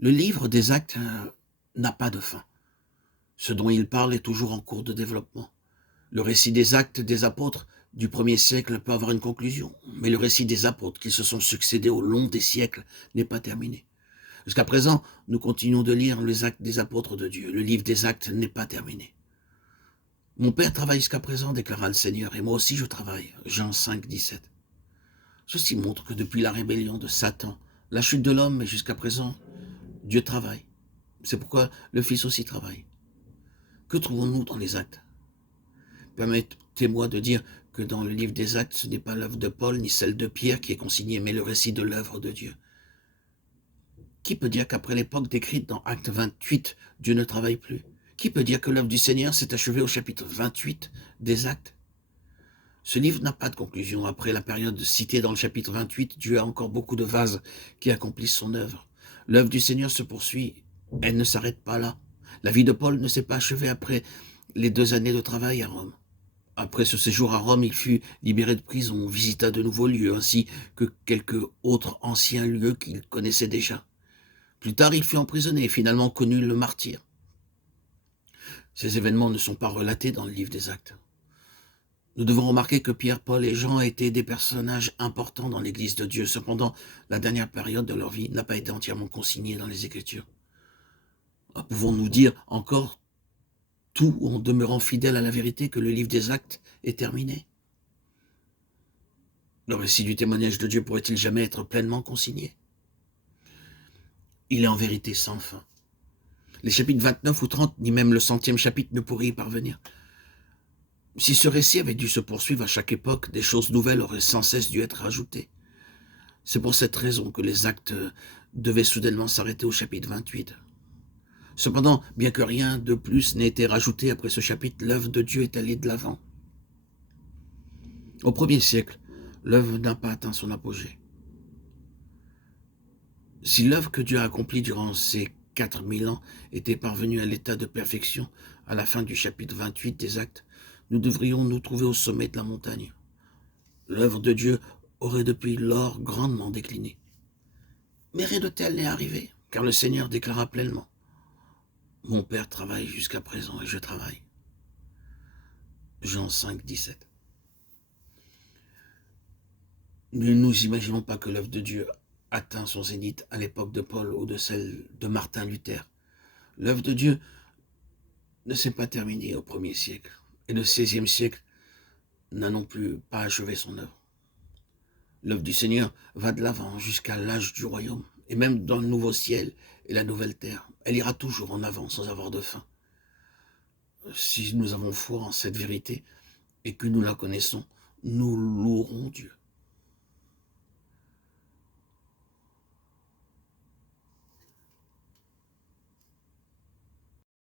Le livre des Actes n'a pas de fin. Ce dont il parle est toujours en cours de développement. Le récit des actes des apôtres du premier siècle peut avoir une conclusion, mais le récit des apôtres qui se sont succédés au long des siècles n'est pas terminé. Jusqu'à présent, nous continuons de lire les actes des apôtres de Dieu. Le livre des actes n'est pas terminé. Mon père travaille jusqu'à présent, déclara le Seigneur, et moi aussi je travaille. Jean 5, 17. Ceci montre que depuis la rébellion de Satan, la chute de l'homme et jusqu'à présent, Dieu travaille. C'est pourquoi le Fils aussi travaille. Que trouvons-nous dans les actes? Permettez-moi de dire que dans le livre des actes, ce n'est pas l'œuvre de Paul ni celle de Pierre qui est consignée, mais le récit de l'œuvre de Dieu. Qui peut dire qu'après l'époque décrite dans Acte 28, Dieu ne travaille plus? Qui peut dire que l'œuvre du Seigneur s'est achevée au chapitre 28 des actes? Ce livre n'a pas de conclusion. Après la période citée dans le chapitre 28, Dieu a encore beaucoup de vases qui accomplissent son œuvre. L'œuvre du Seigneur se poursuit. Elle ne s'arrête pas là. La vie de Paul ne s'est pas achevée après les 2 années de travail à Rome. Après ce séjour à Rome, il fut libéré de prison, visita de nouveaux lieux, ainsi que quelques autres anciens lieux qu'il connaissait déjà. Plus tard, il fut emprisonné et finalement connut le martyr. Ces événements ne sont pas relatés dans le livre des Actes. Nous devons remarquer que Pierre, Paul et Jean étaient des personnages importants dans l'Église de Dieu. Cependant, la dernière période de leur vie n'a pas été entièrement consignée dans les Écritures. Pouvons-nous dire encore tout en demeurant fidèles à la vérité que le livre des Actes est terminé? Le récit du témoignage de Dieu pourrait-il jamais être pleinement consigné? Il est en vérité sans fin. Les chapitres 29 ou 30, ni même le 100e chapitre ne pourraient y parvenir. Si ce récit avait dû se poursuivre à chaque époque, des choses nouvelles auraient sans cesse dû être ajoutées. C'est pour cette raison que les actes devaient soudainement s'arrêter au chapitre 28. Cependant, bien que rien de plus n'ait été rajouté après ce chapitre, l'œuvre de Dieu est allée de l'avant. Au 1er siècle, l'œuvre n'a pas atteint son apogée. Si l'œuvre que Dieu a accomplie durant ces 4000 ans était parvenue à l'état de perfection à la fin du chapitre 28 des Actes, nous devrions nous trouver au sommet de la montagne. L'œuvre de Dieu aurait depuis lors grandement décliné. Mais rien de tel n'est arrivé, car le Seigneur déclara pleinement: « Mon Père travaille jusqu'à présent et je travaille. » Jean 5, 17. Ne nous imaginons pas que l'œuvre de Dieu atteint son zénith à l'époque de Paul ou de celle de Martin Luther. L'œuvre de Dieu ne s'est pas terminée au 1er siècle, et le 16e siècle n'a non plus pas achevé son œuvre. L'œuvre du Seigneur va de l'avant jusqu'à l'âge du royaume, et même dans le nouveau ciel et la nouvelle terre. Elle ira toujours en avant sans avoir de fin. Si nous avons foi en cette vérité et que nous la connaissons, nous louerons Dieu.